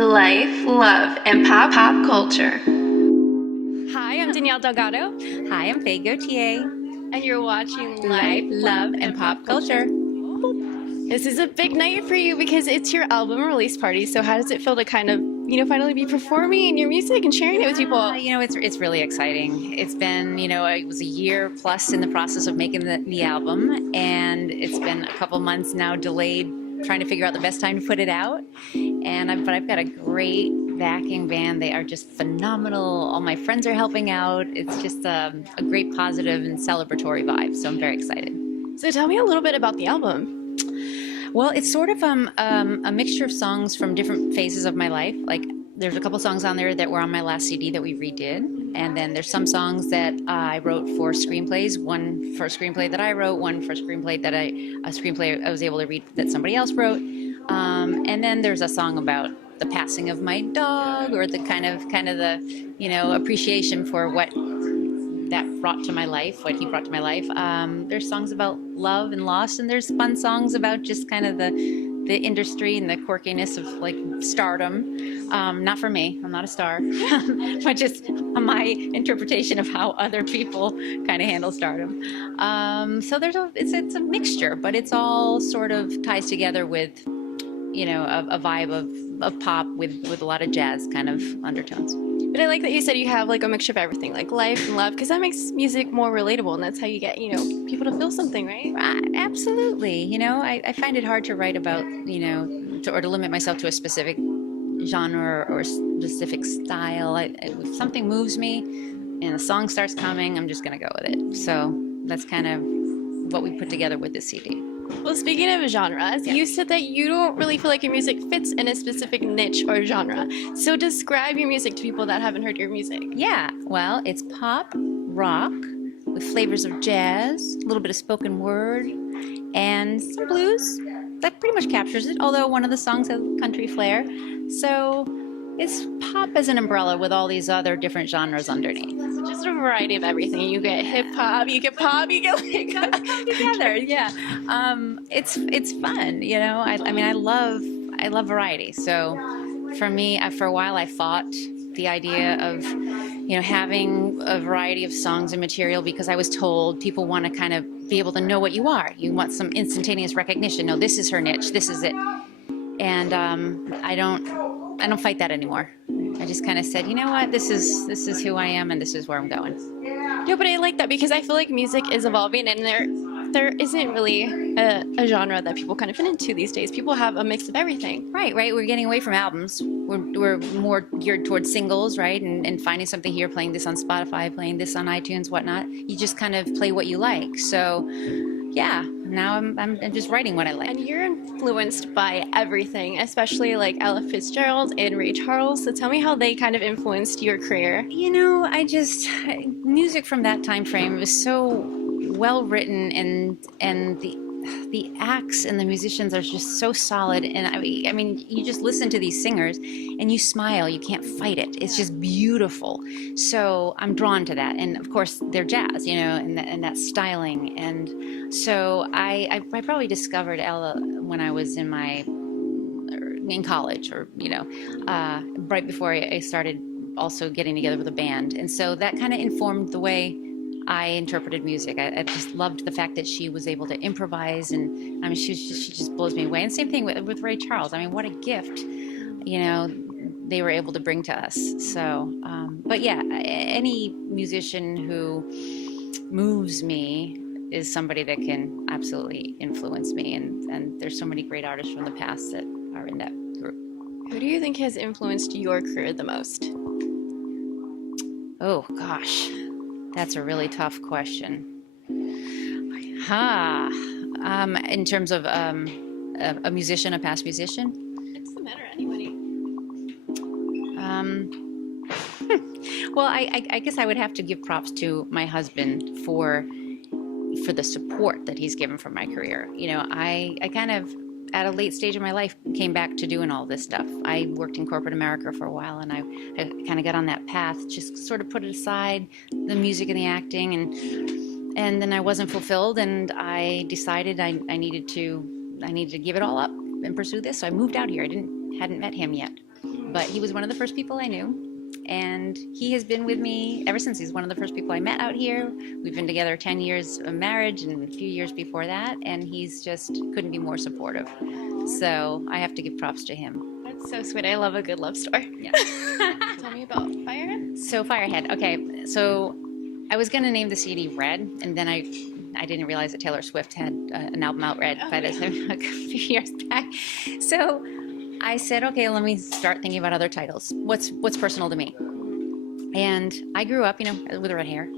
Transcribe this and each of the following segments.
life, love, and pop culture. Hi, I'm Danielle Delgado, Hi, I'm Fay Gauthier. and you're watching Life, Love, and Pop Culture. This is a big night for you because it's your album release party. So how does it feel to kind of, finally be performing your music and sharing it with people? It's really exciting. It's been, it was a year plus in the process of making the album, and it's been a couple months now delayed, trying to figure out the best time to put it out. But I've got a great backing band. They are just phenomenal. All my friends are helping out. It's just a great positive and celebratory vibe. So I'm very excited. So tell me a little bit about the album. Well, it's sort of a mixture of songs from different phases of my life. Like, there's a couple songs on there that were on my last CD that we redid. And then there's some songs that I wrote for screenplays. One for a screenplay that I wrote, one for a screenplay that I was able to read that somebody else wrote. And then there's a song about the passing of my dog, or the kind of the, appreciation for what that brought to my life, what he brought to my life. There's songs about love and loss, and there's fun songs about just kind of the industry and the quirkiness of like stardom. Not for me, I'm not a star, but just my interpretation of how other people kind of handle stardom. So it's a mixture, but it's all sort of ties together with, a vibe of pop with a lot of jazz kind of undertones. But I like that you said you have like a mixture of everything, like life and love, because that makes music more relatable, and that's how you get, people to feel something, right? Absolutely. I find it hard to write about, or to limit myself to a specific genre or specific style. If something moves me and the song starts coming, I'm just going to go with it. So that's kind of what we put together with this CD. Well, speaking of genres, you said that you don't really feel like your music fits in a specific niche or genre. So describe your music to people that haven't heard your music. Yeah, well, it's pop, rock, with flavors of jazz, a little bit of spoken word, and some blues. That pretty much captures it, although one of the songs has country flair. So it's pop as an umbrella with all these other different genres underneath. So just a variety of everything. You get hip hop, you get pop, you get like come together. Yeah, it's fun. I love variety. So for me, for a while, I fought the idea of having a variety of songs and material, because I was told people want to kind of be able to know what you are. You want some instantaneous recognition. No, this is her niche. This is it. And I don't fight that anymore. I just kind of said, you know what, this is who I am, and this is where I'm going. No, but I like that, because I feel like music is evolving, and there isn't really a genre that people kind of fit into these days. People have a mix of everything. Right. We're getting away from albums. We're more geared towards singles, right? And finding something here, playing this on Spotify, playing this on iTunes, whatnot. You just kind of play what you like. So, yeah, now I'm just writing what I like. And you're influenced by everything, especially like Ella Fitzgerald and Ray Charles. So tell me how they kind of influenced your career. Music from that time frame was so well written, and the acts and the musicians are just so solid. And I mean, you just listen to these singers and you smile. You can't fight it. It's just beautiful. So I'm drawn to that. And of course, they're jazz, and that styling. And so I probably discovered Ella when I was in college, or right before I started also getting together with a band. And so that kind of informed the way I interpreted music. I just loved the fact that she was able to improvise, and I mean, she just blows me away. And same thing with Ray Charles. I mean, what a gift, they were able to bring to us. So, but yeah, any musician who moves me is somebody that can absolutely influence me. And there's so many great artists from the past that are in that group. Who do you think has influenced your career the most? Oh, gosh. That's a really tough question. In terms of a musician, a past musician? It doesn't matter, anybody. Well, I guess I would have to give props to my husband for the support that he's given for my career. I kind of, at a late stage of my life, came back to doing all this stuff. I worked in corporate America for a while, and I kind of got on that path, just sort of put it aside, the music and the acting, and then I wasn't fulfilled, and I decided I needed to give it all up and pursue this. So I moved out here. I hadn't met him yet. but he was one of the first people I knew. And he has been with me ever since. He's one of the first people I met out here. We've been together 10 years of marriage and a few years before that. And he's just couldn't be more supportive. So I have to give props to him. That's so sweet. I love a good love story. Yeah. Tell me about Firehead. So Firehead. Okay. So I was going to name the CD Red. And then I didn't realize that Taylor Swift had an album out Red by this a few years back. So I said, okay, let me start thinking about other titles. What's personal to me? And I grew up, with red hair,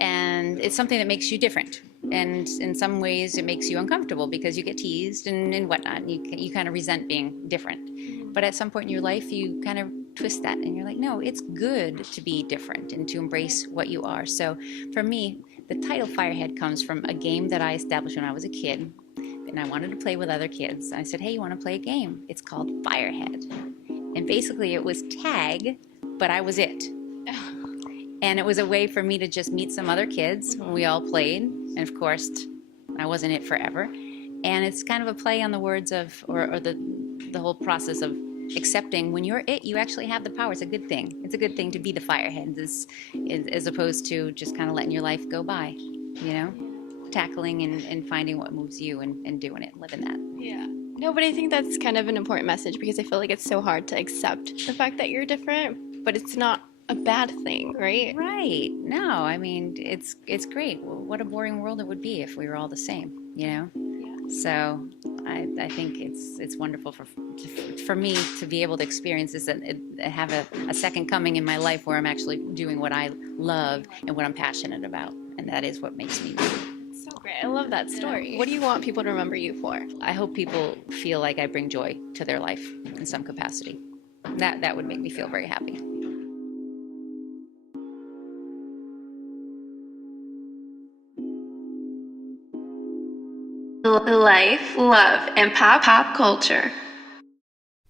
and it's something that makes you different. And in some ways, it makes you uncomfortable because you get teased and whatnot. And you kind of resent being different. But at some point in your life, you kind of twist that, and you're like, no, it's good to be different and to embrace what you are. So for me, the title Firehead comes from a game that I established when I was a kid. And I wanted to play with other kids. I said, hey, you want to play a game? It's called Firehead. And basically it was tag, but I was it. And it was a way for me to just meet some other kids. We all played. And of course, I wasn't it forever. And it's kind of a play on the words of, or the whole process of accepting when you're it, you actually have the power. It's a good thing. It's a good thing to be the Firehead as opposed to just kind of letting your life go by, tackling and finding what moves you and doing it, living that. Yeah. No, but I think that's kind of an important message because I feel like it's so hard to accept the fact that you're different, but it's not a bad thing, right? Right. No, I mean, it's great. What a boring world it would be if we were all the same, Yeah. So I think it's wonderful for me to be able to experience this and have a second coming in my life where I'm actually doing what I love and what I'm passionate about. And that is what makes me me. So great. I love that story. What do you want people to remember you for? I hope people feel like I bring joy to their life in some capacity. That would make me feel very happy. Life, love, and pop culture.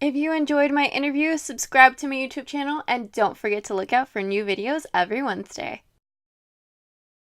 If you enjoyed my interview, subscribe to my YouTube channel and don't forget to look out for new videos every Wednesday.